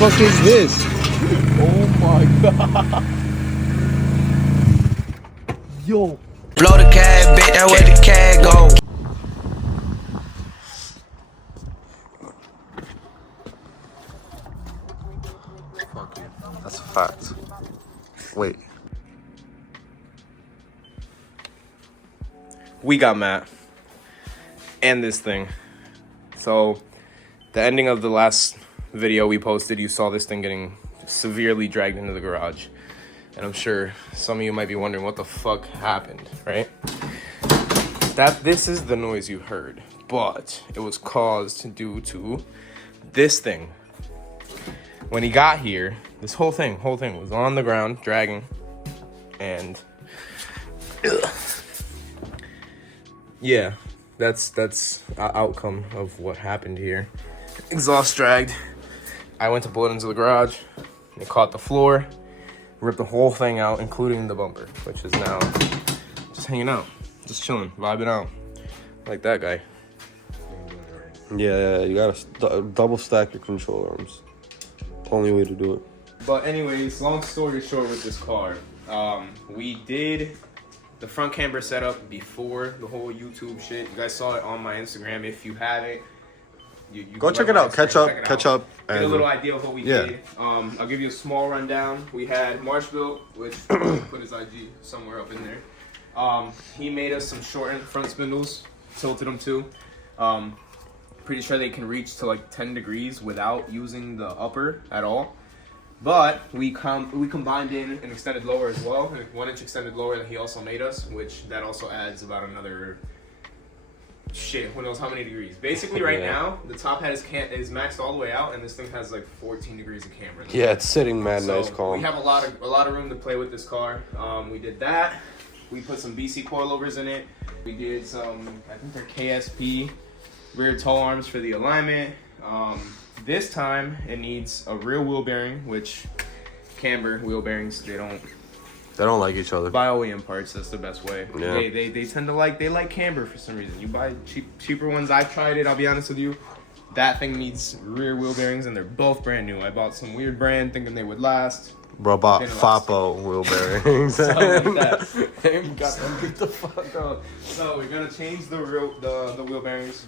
fuck is this? Oh my god. Yo. Blow the cab, bitch, that where the cab go. Fuck you. That's a fact. Wait. We got Matt. And this thing. So, the ending of the last video we posted, you saw this thing getting severely dragged into the garage. And I'm sure some of you might be wondering what the fuck happened, right? This is the noise you heard, but it was caused due to this thing. When he got here, this whole thing was on the ground, dragging, and yeah, that's an outcome of what happened here. Exhaust dragged. I went to pull it into the garage. It caught the floor, ripped the whole thing out, including the bumper, which is now just hanging out, just chilling, vibing out, like that guy. Yeah, you gotta double stack your control arms. Only way to do it. But anyways, long story short with this car, we did the front camber setup before the whole YouTube shit. You guys saw it on my Instagram. If you haven't, you go check it out. Catch up. Get a little idea of what we did. I'll give you a small rundown. We had Marsh built, which put his IG somewhere up in there. He made us some shortened front spindles, tilted them too. Pretty sure they can reach to like 10 degrees without using the upper at all. But we combined in an extended lower as well, a 1-inch extended lower that he also made us, which that also adds about another who knows how many degrees. Basically, right now the top hat is maxed all the way out, and this thing has like 14 degrees of camber. Yeah, it's sitting mad nice, calm. We have a lot of room to play with this car. We did that. We put some BC coilovers in it. We did some, I think they're KSP rear toe arms for the alignment. This time it needs a rear wheel bearing, which camber wheel bearings, they don't like each other. buy OEM parts. That's the best way. Yeah. They tend to like camber for some reason. You buy cheaper ones. I've tried it, I'll be honest with you. That thing needs rear wheel bearings and they're both brand new. I bought some weird brand thinking they would last. Bro bought Fapo wheel bearings. Something like that. Got them beat the fuck up. So we're gonna change the wheel bearings.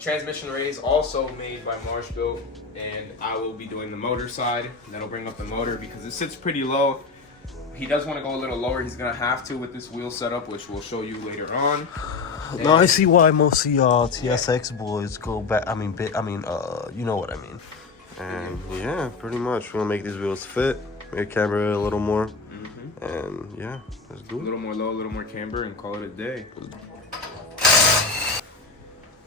Transmission rays also made by Marsh built, and I will be doing the motor side. That'll bring up the motor because it sits pretty low. He does want to go a little lower. He's gonna have to with this wheel setup, which we'll show you later on. No, I see why most of y'all TSX boys go back. You know what I mean. And yeah, pretty much we'll make these wheels fit, make camber a little more, and yeah, let's do it. A little more low, a little more camber, and call it a day.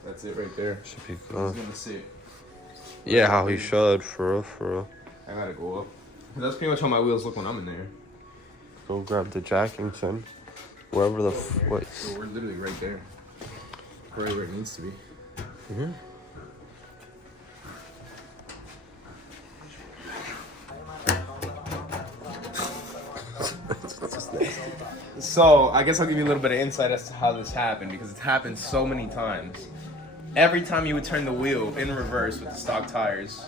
That's it right there. Should be good. He's gonna sit. Yeah, how he should, for real. I gotta go up. That's pretty much how my wheels look when I'm in there. Go grab the jacking, son. Wherever the wait. So we're literally right there. Right where it needs to be. So I guess I'll give you a little bit of insight as to how this happened, because it's happened so many times. Every time you would turn the wheel in reverse with the stock tires,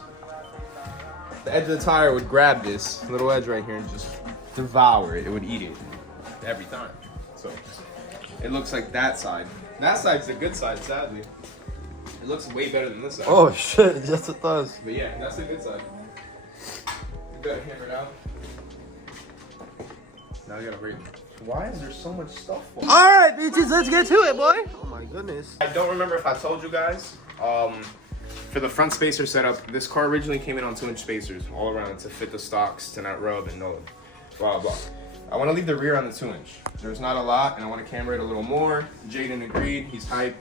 the edge of the tire would grab this little edge right here and just devour it. It would eat it every time. So it looks like that side. That side's the good side, sadly. It looks way better than this side. Oh shit, yes it does. But yeah, that's the good side. You got it hammered out. Now you gotta break. Why is there so much stuff for me? Alright, bitches, let's get to it, boy. Oh my goodness. I don't remember if I told you guys. For the front spacer setup, this car originally came in on 2-inch spacers all around to fit the stocks, to not rub and no blah blah. I want to leave the rear on the 2-inch. There's not a lot, and I want to camber it a little more. Jaden agreed. He's hyped.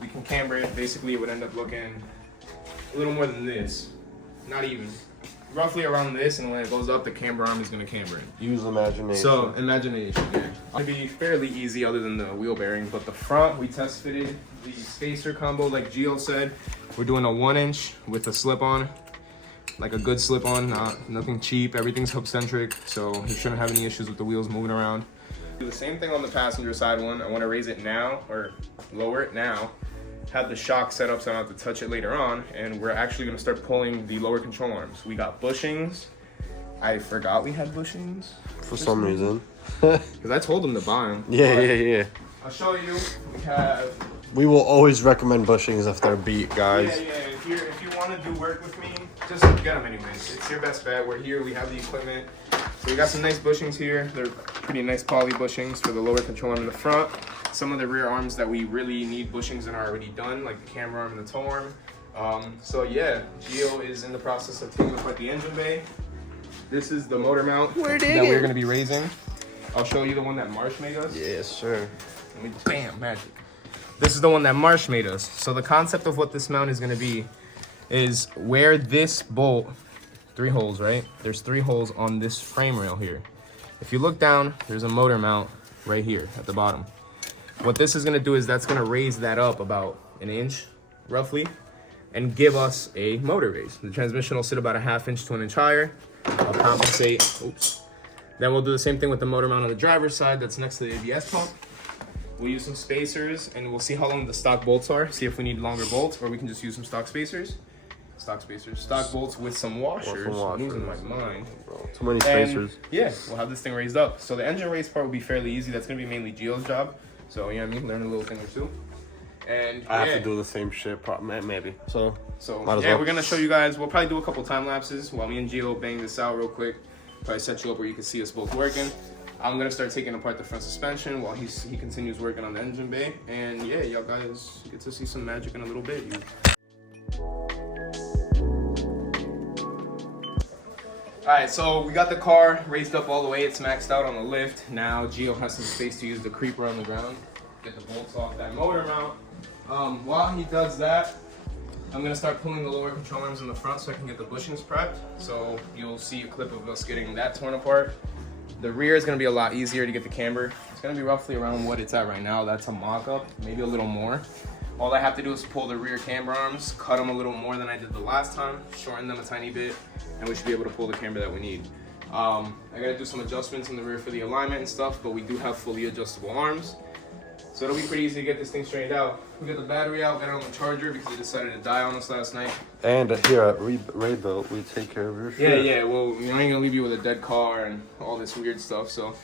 We can camber it. Basically, it would end up looking a little more than this. Not even. Roughly around this, and when it goes up, the camber arm is going to camber it. Use imagination. So, imagination, yeah. It'll be fairly easy other than the wheel bearing, but the front, we test fitted the spacer combo like Gio said. We're doing a 1-inch with a slip-on, like a good slip-on, nothing cheap. Everything's hub-centric, so you shouldn't have any issues with the wheels moving around. Do the same thing on the passenger side one. I want to raise it now, or lower it now, have the shock set up so I don't have to touch it later on. And we're actually gonna start pulling the lower control arms. We got bushings. I forgot we had bushings. For some reason. Because I told them to buy them. Yeah. I'll show you. We will always recommend bushings if they're beat, guys. Yeah. If you want to do work with me, just get them anyways. It's your best bet. We're here. We have the equipment. So we got some nice bushings here. They're pretty nice poly bushings for the lower control arm in the front. Some of the rear arms that we really need bushings in are already done, like the camera arm and the toe arm. So yeah, Gio is in the process of taking apart the engine bay. This is the motor mount that we're going to be raising. I'll show you the one that Marsh made us. Yes, sir. Bam, magic. This is the one that Marsh made us. So the concept of what this mount is going to be is where this bolt, 3 holes, right? There's 3 holes on this frame rail here. If you look down, there's a motor mount right here at the bottom. What this is going to do is that's going to raise that up about 1 inch, roughly, and give us a motor raise. The transmission will sit about 1/2 inch to 1 inch higher. I'll compensate. Oops. Then we'll do the same thing with the motor mount on the driver's side that's next to the ABS pump. We'll use some spacers and we'll see how long the stock bolts are, see if we need longer bolts, or we can just use some stock spacers. Stock bolts with some washers. I'm losing my mind. Bro, too many spacers. And yeah, we'll have this thing raised up. So the engine raise part will be fairly easy. That's going to be mainly Gio's job. So, you know what I mean? Learn a little thing or two. And I have to do the same shit, maybe. So yeah, we're going to show you guys. We'll probably do a couple time lapses while me and Gio bang this out real quick. Probably set you up where you can see us both working. I'm going to start taking apart the front suspension while he continues working on the engine bay. And yeah, y'all guys get to see some magic in a little bit. Alright, so we got the car raised up all the way. It's maxed out on the lift. Now Gio has some space to use the creeper on the ground. Get the bolts off that motor mount. While he does that, I'm going to start pulling the lower control arms in the front so I can get the bushings prepped. So you'll see a clip of us getting that torn apart. The rear is going to be a lot easier to get the camber. It's going to be roughly around what it's at right now. That's a mock-up, maybe a little more. All I have to do is pull the rear camber arms, cut them a little more than I did the last time, shorten them a tiny bit, and we should be able to pull the camber that we need. I gotta do some adjustments in the rear for the alignment and stuff, but we do have fully adjustable arms. So it'll be pretty easy to get this thing straightened out. We got the battery out, got it on the charger because it decided to die on us last night. And here at Raybuilt, we take care of your shit. Yeah, well, I ain't gonna leave you with a dead car and all this weird stuff, so.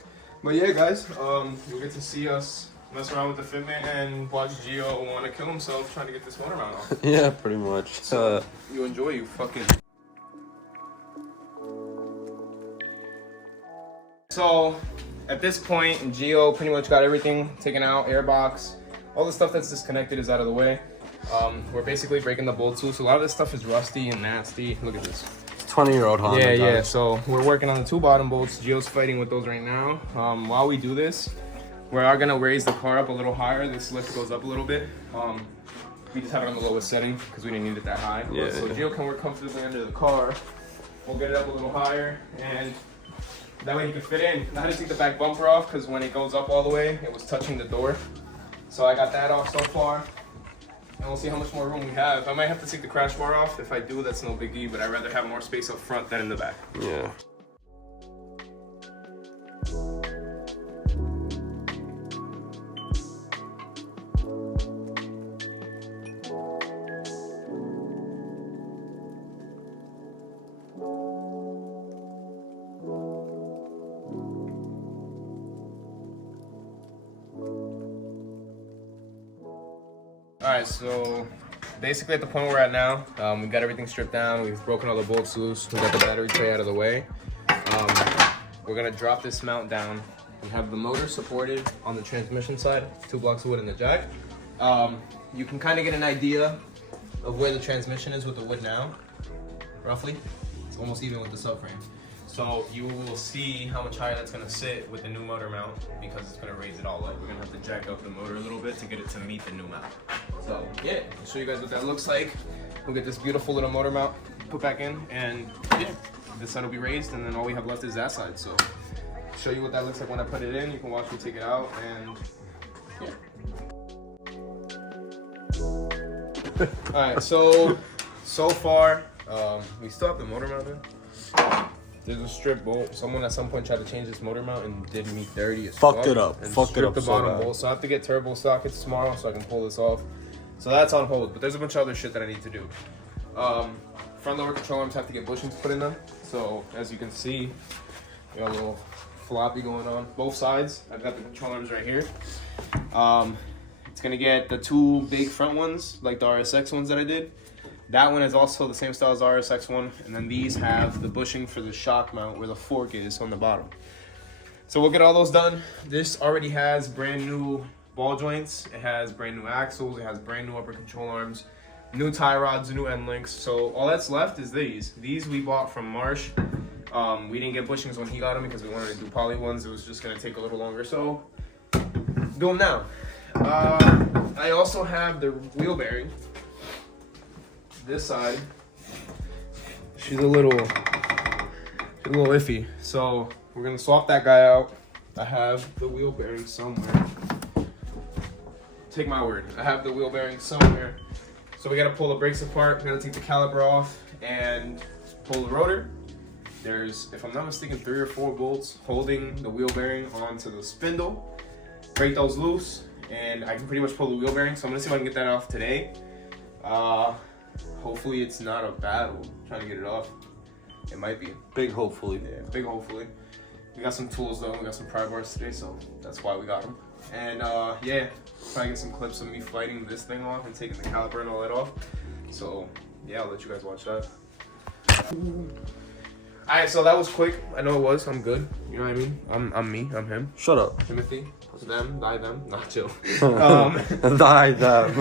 But yeah, guys, you'll get to see us mess around with the fitment and watch Gio want to kill himself trying to get this motor mount off. Yeah, pretty much. So you enjoy, you fucking. So at this point, Gio pretty much got everything taken out, airbox, all the stuff that's disconnected is out of the way. We're basically breaking the bolts loose. A lot of this stuff is rusty and nasty. Look at this. 20-year-old Honda. Yeah. So we're working on the 2 bottom bolts. Gio's fighting with those right now. While we do this, we are gonna raise the car up a little higher. This lift goes up a little bit. We just have it on the lowest setting because we didn't need it that high. Yeah. So Gio can work comfortably under the car. We'll get it up a little higher, and that way he can fit in. I had to take the back bumper off because when it goes up all the way, it was touching the door. So I got that off so far. And we'll see how much more room we have. I might have to take the crash bar off. If I do, that's no biggie, but I'd rather have more space up front than in the back. Yeah. Alright, so basically at the point we're at now, we got everything stripped down, we've broken all the bolts loose, we got the battery tray out of the way. We're gonna drop this mount down. We have the motor supported on the transmission side, 2 blocks of wood in the jack. You can kind of get an idea of where the transmission is with the wood now, roughly. It's almost even with the subframe. So you will see how much higher that's gonna sit with the new motor mount because it's gonna raise it all up. We're gonna have to jack up the motor a little bit to get it to meet the new mount. So yeah, I'll show you guys what that looks like. We'll get this beautiful little motor mount put back in, and yeah, this side will be raised, and then all we have left is that side. So show you what that looks like when I put it in. You can watch me take it out, and yeah. All right, so far, we still have the motor mount in. There's a strip bolt. Someone at some point tried to change this motor mount and did me dirty as fuck. Fucked it up. And Fucked it up the so bottom bad. bolt. So I have to get turbo sockets tomorrow so I can pull this off. So that's on hold, but there's a bunch of other shit that I need to do. Front lower control arms have to get bushings put in them. So as you can see, we got a little floppy going on both sides. I've got the control arms right here. It's gonna get the two big front ones, like the RSX ones that I did. That one is also the same style as the RSX one, and then these have the bushing for the shock mount where the fork is on the bottom. So we'll get all those done. This already has brand new ball joints. It has brand new axles. It has brand new upper control arms, new tie rods, new end links. So all that's left is these. These we bought from Marsh. We didn't get bushings when he got them because we wanted to do poly ones. It was just gonna take a little longer, so do them now. I also have the wheel bearing. This side, she's a little iffy. So we're gonna swap that guy out. I have the wheel bearing somewhere. Take my word, I have the wheel bearing somewhere. So we gotta pull the brakes apart. We're gonna take the caliper off and pull the rotor. There's, if I'm not mistaken, 3 or 4 bolts holding the wheel bearing onto the spindle. Break those loose, and I can pretty much pull the wheel bearing. So I'm gonna see if I can get that off today. Hopefully it's not a battle trying to get it off. It might be. Big hopefully. Yeah, big hopefully. We got some tools though. We got some pry bars today, so that's why we got them. And yeah, probably get some clips of me fighting this thing off and taking the caliper and all that off. So yeah, I'll let you guys watch that. Alright, so that was quick. I know it was. I'm good. You know what I mean? I'm me. I'm him. Shut up. Timothy. Them. Die them. Not chill. Die them.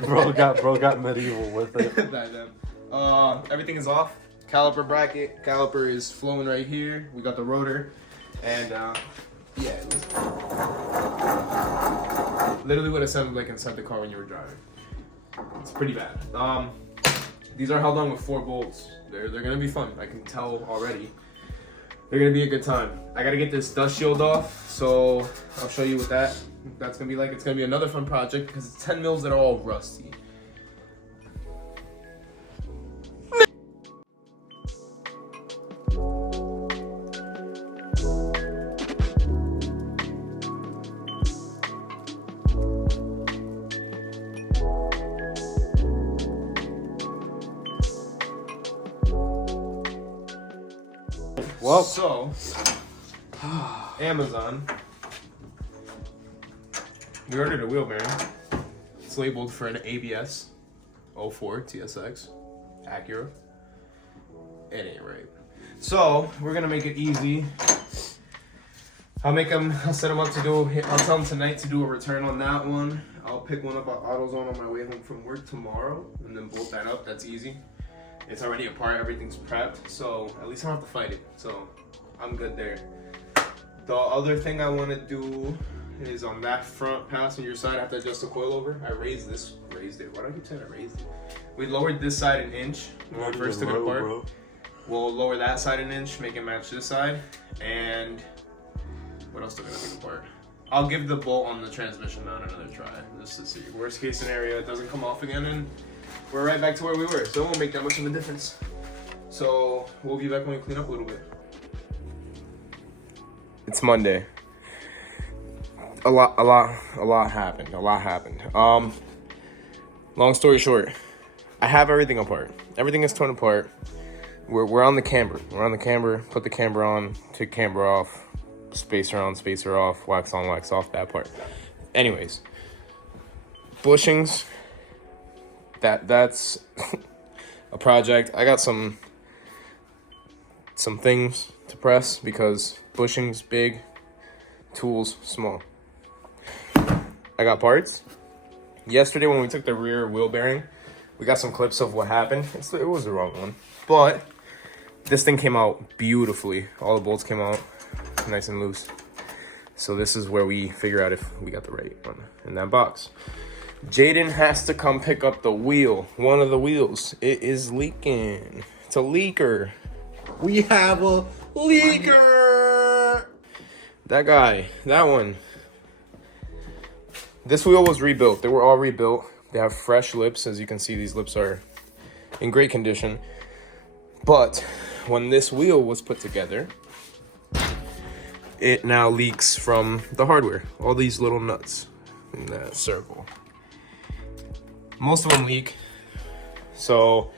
bro got medieval with it. Die them. Everything is off. Caliper bracket. Caliper is flowing right here. We got the rotor. And yeah. Literally what it sounded like inside the car when you were driving. It's pretty bad. These are held on with 4 bolts. They're gonna be fun. I can tell already. They're gonna be a good time. I gotta get this dust shield off, so I'll show you what that's gonna be like. It's gonna be another fun project because it's 10 mils that are all rusty. Well, so Amazon. We ordered a wheel bearing. It's labeled for an ABS 04 TSX Acura. It ain't right. So we're gonna make it easy. I'll set them up to do. I'll tell them tonight to do a return on that one. I'll pick one up at AutoZone on my way home from work tomorrow, and then bolt that up. That's easy. It's already apart, everything's prepped, so at least I don't have to fight it. So I'm good there. The other thing I want to do is on that front passenger side, I have to adjust the coilover. I raised it. Why do I keep saying I raised it? We lowered this side an inch when we first took it apart. Bro. We'll lower that side an inch, make it match this side. And what else do we take apart? I'll give the bolt on the transmission mount another try, just to see. Worst case scenario, it doesn't come off again, and we're right back to where we were. So it won't make that much of a difference. So we'll be back when we clean up a little bit. It's Monday. A lot happened. Long story short, I have everything apart. Everything is torn apart. We're on the camber. Put the camber on, take camber off, spacer on, spacer off, wax on, wax off, that part. Anyways, bushings. That's a project. I got some things to press because bushings big, tools small. I got parts. Yesterday when we took the rear wheel bearing, we got some clips of what happened. It was the wrong one, but this thing came out beautifully. All the bolts came out nice and loose. So this is where we figure out if we got the right one in that box. Jaden has to come pick up the wheel. One of the wheels. It is leaking. It's a leaker. we have a leaker. That guy. That one. This wheel was rebuilt. They were all rebuilt. They have fresh lips. As you can see, these lips are in great condition. But when this wheel was put together, it now leaks from the hardware. All these little nuts in that circle. most of them leak. So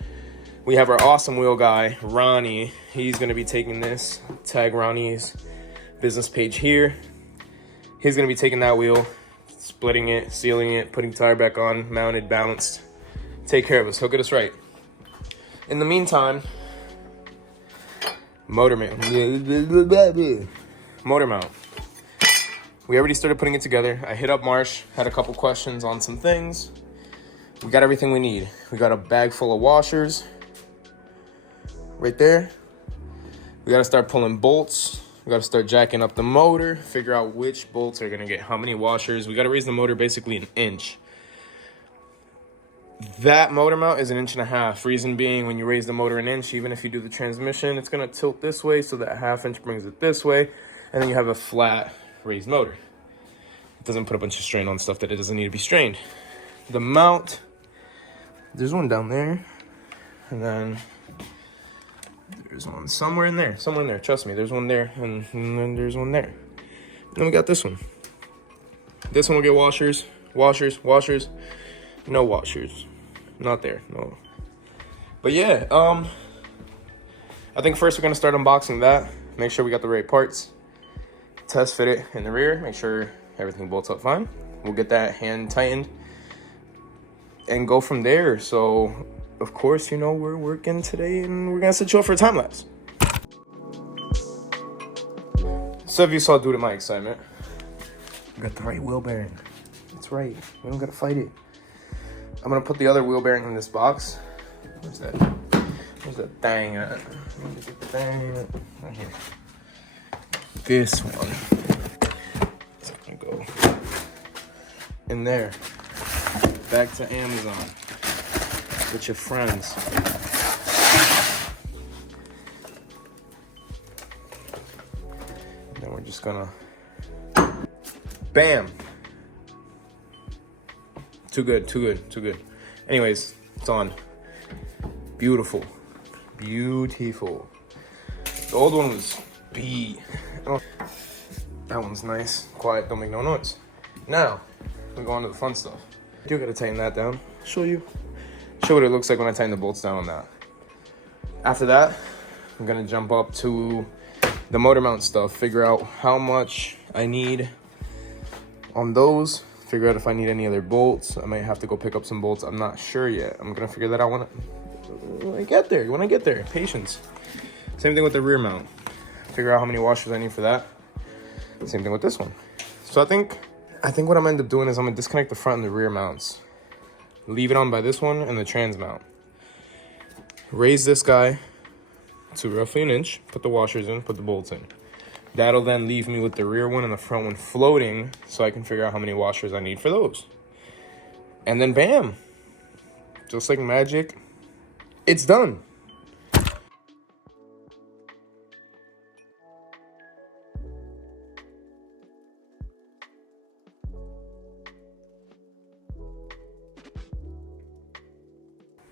we have our awesome wheel guy, Ronnie. He's gonna be taking this. Tag Ronnie's business page here. He's gonna be taking that wheel, splitting it, sealing it, putting tire back on, mounted, balanced. Take care of us, he'll get us right. In the meantime, motor mount. Motor mount. We already started putting it together. I hit up Marsh, had a couple questions on some things. We got everything we need. We got a bag full of washers right there. We gotta start pulling bolts. We gotta start jacking up the motor, figure out which bolts are gonna get how many washers. We gotta raise the motor basically an inch. That motor mount is 1.5 inches. Reason being, when you raise the motor an inch, even if you do the transmission, it's gonna tilt this way, so that 1/2 inch brings it this way, and then you have a flat raised motor. It doesn't put a bunch of strain on stuff that it doesn't need to be strained. The mount, there's one down there, and then there's one somewhere in there, trust me, there's one there, and then there's one there. And then we got this one. This one will get washers, no washers, not there, no. But yeah, I think first we're gonna start unboxing that, make sure we got the right parts, test fit it in the rear, make sure everything bolts up fine. We'll get that hand tightened and go from there. So of course, you know, we're working today and we're gonna set you up for a time lapse. So if you saw due to my excitement, we got the right wheel bearing. That's right, we don't gotta fight it. I'm gonna put the other wheel bearing in this box. Where's that? Where's that thing at? Let me get the thing right here. This one. It's gonna go in there. Back to Amazon with your friends. And then we're just gonna bam. Too good. Anyways, it's on. Beautiful. The old one was beat. Oh, that one's nice. Quiet, don't make no noise. Now, we go on to the fun stuff. You gotta tighten that down. Show what it looks like when I tighten the bolts down on that. After that, I'm gonna jump up to the motor mount stuff, figure out how much I need on those, figure out if I need any other bolts. I might have to go pick up some bolts. I'm not sure yet. I'm gonna figure that out when I get there. Patience. Same thing with the rear mount. Figure out how many washers I need for that. Same thing with this one. So I think what I'm gonna end up doing is I'm gonna disconnect the front and the rear mounts. Leave it on by this one and the trans mount. Raise this guy to roughly 1 inch, put the washers in, put the bolts in. That'll then leave me with the rear one and the front one floating, so I can figure out how many washers I need for those. And then bam, just like magic, it's done.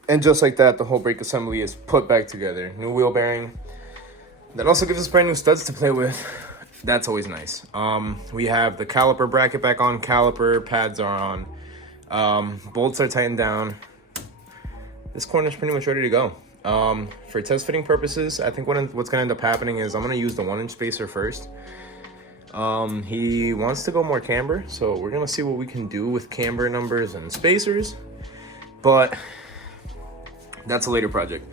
And just like that, the whole brake assembly is put back together. New wheel bearing. That also gives us brand new studs to play with. That's always nice. We have the caliper bracket back on. Caliper pads are on. Bolts are tightened down. This corner is pretty much ready to go. For test fitting purposes, I think what's gonna end up happening is I'm gonna use the 1 inch spacer first. He wants to go more camber, so we're gonna see what we can do with camber numbers and spacers. But that's a later project.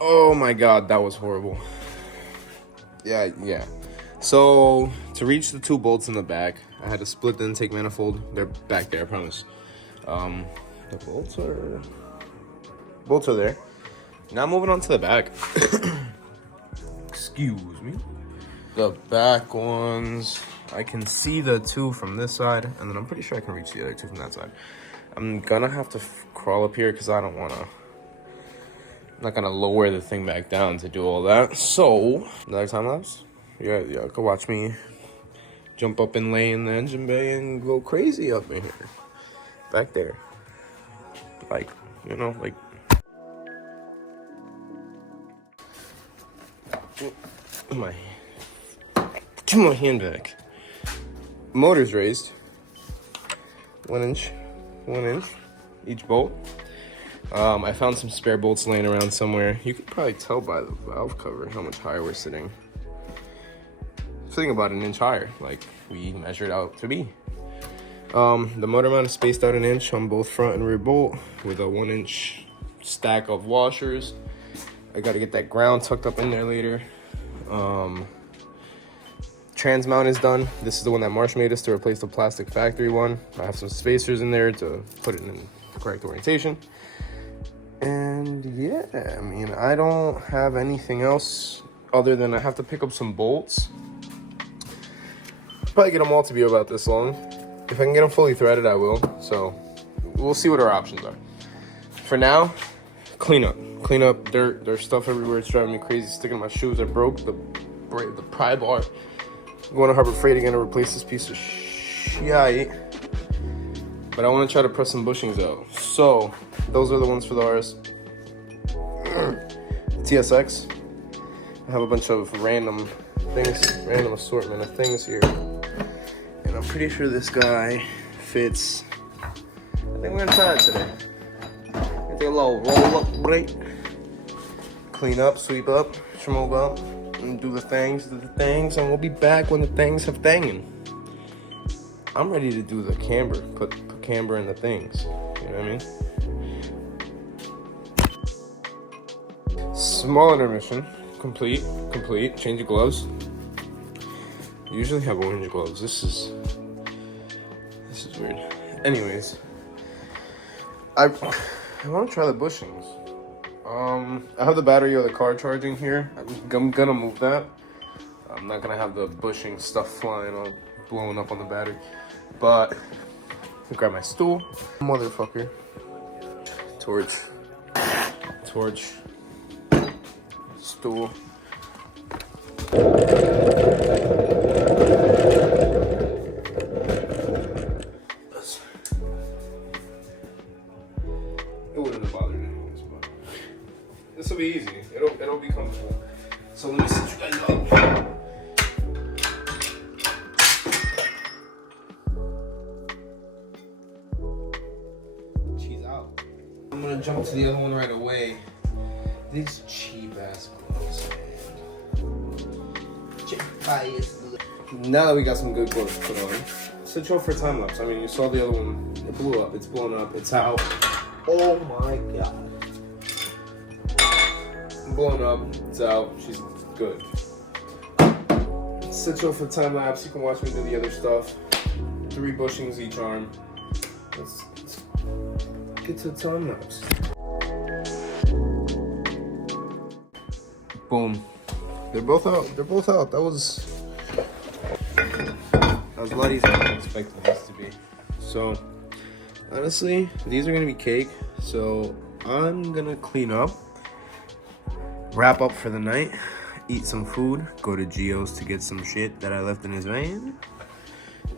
Oh my god, that was horrible. Yeah. So to reach the 2 bolts in the back, I had to split the intake manifold. They're back there, I promise. The bolts are there. Now moving on to the back. Excuse me. The back ones, I can see the 2 from this side, and then I'm pretty sure I can reach the other 2 from that side. I'm gonna have to crawl up here because I don't wanna. I'm not gonna lower the thing back down to do all that. So another time lapse. Yeah, go watch me jump up and lay in the engine bay and go crazy up in here, back there, like you know, like. Give my hand back. Motor's raised. 1 inch each bolt. I found some spare bolts laying around somewhere. You could probably tell by the valve cover how much higher we're sitting. Sitting about 1 inch higher, like we measured out to be. The motor mount is spaced out 1 inch on both front and rear bolt with a 1 inch stack of washers. I gotta get that ground tucked up in there later. Trans mount is done. This is the one that Marsh made us to replace the plastic factory one. I have some spacers in there to put it in the correct orientation. And yeah, I mean, I don't have anything else other than I have to pick up some bolts. Probably get them all to be about this long. If I can get them fully threaded, I will. So we'll see what our options are. For now, clean up dirt. There's stuff everywhere. It's driving me crazy. Sticking to my shoes. I broke the pry bar. I'm going to Harbor Freight again to replace this piece of shit. But I want to try to press some bushings out. So those are the ones for the RS TSX. I have a bunch of random assortment of things here. And I'm pretty sure this guy fits. I think we're going to try it today. Take a little roll up break. Clean up, sweep up, schmoke up, and do the things, and we'll be back when the things have thangin'. I'm ready to do the camber, put camber in the things. You know what I mean? Small intermission, complete. Change of gloves. Usually have orange gloves. This is weird. Anyways, I want to try the bushings. I have the battery of the car charging here. I'm gonna move that. I'm not gonna have the bushing stuff flying all blowing up on the battery. But I'll grab my stool. Motherfucker. Torch. Stool. It wouldn't have bothered anyways, but this will be easy. It'll be comfortable. So let me sit you guys up. Cheese out. I'm gonna jump to the other one right away. These cheap ass gloves, man. Now that we got some good gloves put on, sit you for time lapse. I mean, you saw the other one. It blew up. It's blown up. It's out. Oh my god. Blown up. It's out. She's good. Sit you for time lapse. You can watch me do the other stuff. 3 bushings each arm. Let's get to the time lapse. Boom. They're both out. That was a lot easier than I expected this to be. So honestly, these are gonna be cake. So I'm gonna clean up, wrap up for the night, eat some food, go to Gios to get some shit that I left in his van.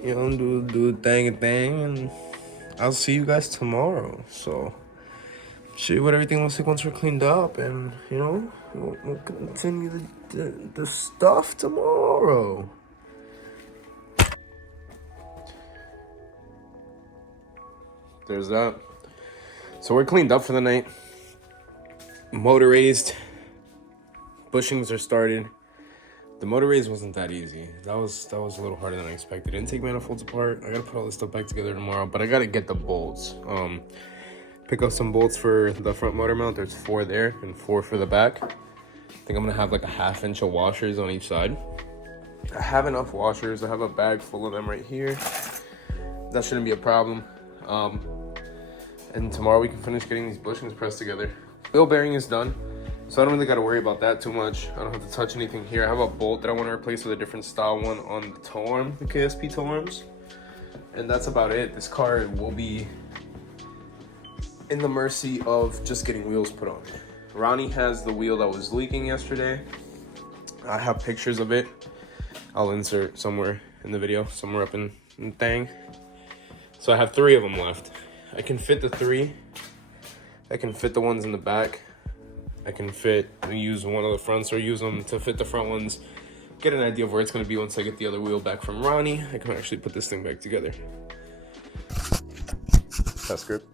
You know, do a thing, and I'll see you guys tomorrow. So show you what everything looks like once we're cleaned up, and you know, we'll continue the stuff tomorrow. There's that. So we're cleaned up for the night. Motor raised. Bushings are started. The motor raise wasn't that easy. That was a little harder than I expected. Didn't take manifolds apart. I gotta put all this stuff back together tomorrow, but I gotta get the bolts. Pick up some bolts for the front motor mount. There's 4 there and 4 for the back. I think I'm gonna have like a 1/2 inch of washers on each side. I have enough washers. I have a bag full of them right here. That shouldn't be a problem. And tomorrow we can finish getting these bushings pressed together. Wheel bearing is done, so I don't really got to worry about that too much. I don't have to touch anything here. I have a bolt that I want to replace with a different style one on the toe arm, the KSP toe arms. And that's about it. This car will be in the mercy of just getting wheels put on. Ronnie has the wheel that was leaking yesterday. I have pictures of it. I'll insert somewhere in the video, somewhere up in the thing. So I have 3 of them left. I can fit the 3 I can fit the ones in the back. I can use one of the fronts or use them to fit the front ones. Get an idea of where it's going to be once I get the other wheel back from Ronnie. I can actually put this thing back together. Test grip.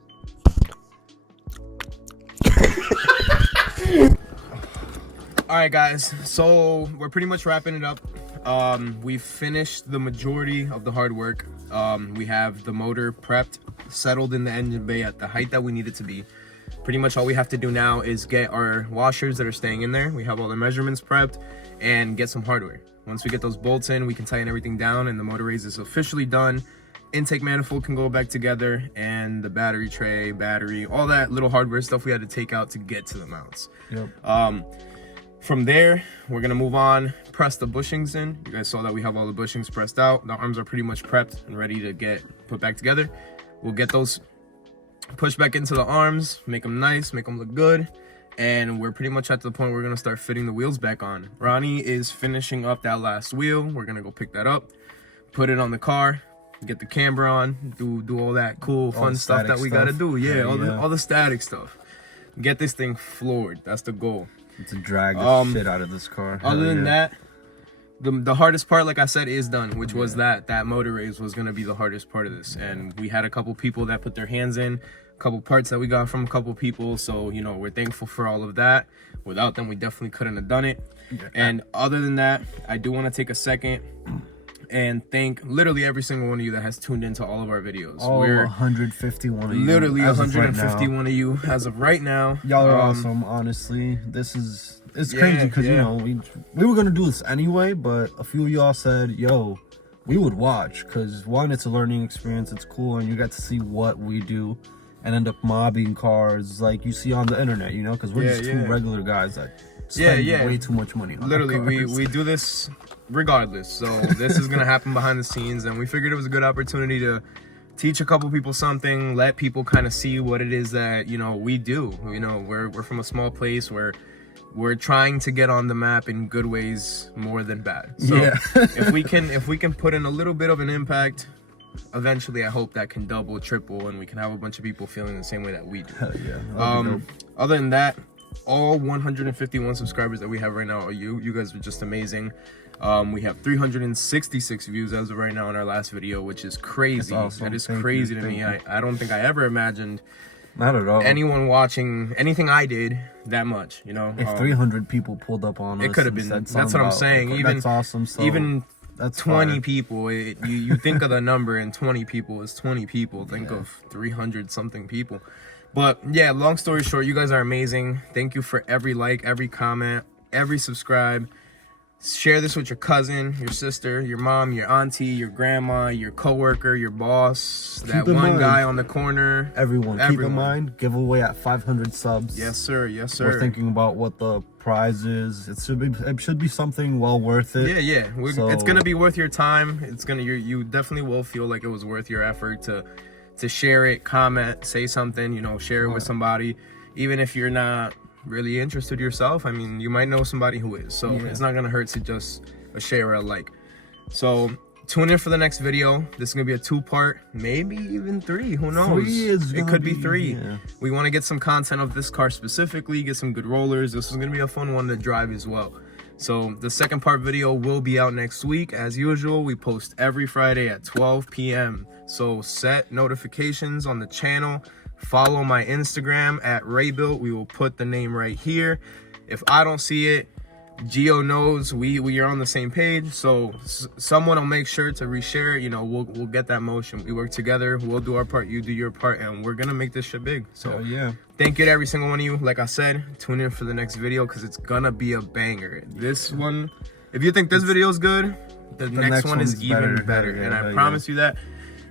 All right, guys. So we're pretty much wrapping it up. We've finished the majority of the hard work. We have the motor prepped, settled in the engine bay at the height that we need it to be. Pretty much all we have to do now is get our washers that are staying in there. We have all the measurements prepped and get some hardware. Once we get those bolts in, we can tighten everything down and the motor raise is officially done. Intake manifold can go back together and the battery tray, all that little hardware stuff we had to take out to get to the mounts. Yep. From there, we're gonna move on, press the bushings in. You guys saw that we have all the bushings pressed out. The arms are pretty much prepped and ready to get put back together. We'll get those pushed back into the arms, make them nice, make them look good. And we're pretty much at the point where we're gonna start fitting the wheels back on. Ronnie is finishing up that last wheel. We're gonna go pick that up, put it on the car, get the camber on, do all that cool, fun stuff that we gotta do. Yeah, all the static stuff. Get this thing floored. That's the goal. To drag the shit out of this car. Other than that, the hardest part, like I said, is done, which was that motor raise was gonna be the hardest part of this. And we had a couple people that put their hands in, a couple parts that we got from a couple people. So, you know, we're thankful for all of that. Without them, we definitely couldn't have done it. And other than that, I do want to take a second and thank literally every single one of you that has tuned into all of our videos. We're 151 of you. Literally 151 of you as of right now. Y'all are awesome, honestly. It's crazy because, you know, we were going to do this anyway, but a few of y'all said, yo, we would watch because, one, it's a learning experience. It's cool, and you get to see what we do and end up mobbing cars like you see on the internet, you know, because we're just two regular guys that spend way too much money on literally cars. we do this regardless, so this is gonna happen behind the scenes, and we figured it was a good opportunity to teach a couple people something, let people kind of see what it is that, you know, we do. You know, we're from a small place where we're trying to get on the map in good ways more than bad. So if we can put in a little bit of an impact, eventually I hope that can double, triple, and we can have a bunch of people feeling the same way that we do. Hell yeah. Other than that, all 151 subscribers that we have right now are you guys are just amazing. We have 366 views as of right now on our last video, which is crazy. Awesome. That is crazy to me. I don't think I ever imagined not at all anyone watching anything I did that much, you know. If 300 people pulled up on us, it could have been. That's what I'm saying. That's awesome. So even that's 20 fire. people, you think of the number, and 20 people is 20 people. Think of 300 something people. But yeah, long story short, you guys are amazing. Thank you for every like, every comment, every subscribe. Share this with your cousin, your sister, your mom, your auntie, your grandma, your coworker, your boss, that one guy on the corner. Everyone. Keep in mind, giveaway at 500 subs. Yes, sir. Yes, sir. We're thinking about what the prize is. It should be something well worth it. Yeah. It's gonna be worth your time. It's gonna you definitely will feel like it was worth your effort to share it, comment, say something. You know, share it with somebody, even if you're not really interested yourself. I mean, you might know somebody who is, so it's not gonna hurt to just a share or a like. So tune in for the next video. This is gonna be a 2-part, maybe even 3, who knows. It could be 3. We want to get some content of this car specifically, get some good rollers. This is gonna be a fun one to drive as well. So the second part video will be out next week. As usual, we post every Friday at 12 p.m. so set notifications on the channel. Follow my Instagram at Raybuilt. We will put the name right here. If I don't see it, Gio knows we are on the same page, so someone will make sure to reshare it. You know, we'll get that motion. We work together. We'll do our part, you do your part, and we're gonna make this shit big. So thank you to every single one of you. Like I said, tune in for the next video because it's gonna be a banger. This one, if you think this video is good, the next one is even better. And I promise you that.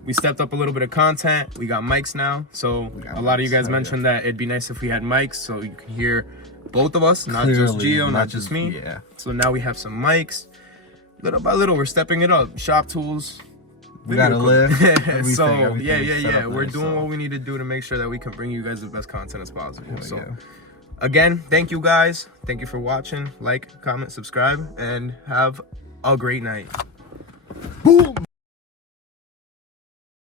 We stepped up a little bit of content. We got mics now. So a lot of you guys mentioned that it'd be nice if we had mics so you can hear both of us, not just Gio, not just me. So now we have some mics. Little by little, we're stepping it up. Shop tools. We gotta live. So yeah. We're doing what we need to do to make sure that we can bring you guys the best content as possible. So again, thank you guys. Thank you for watching. Like, comment, subscribe, and have a great night. Boom.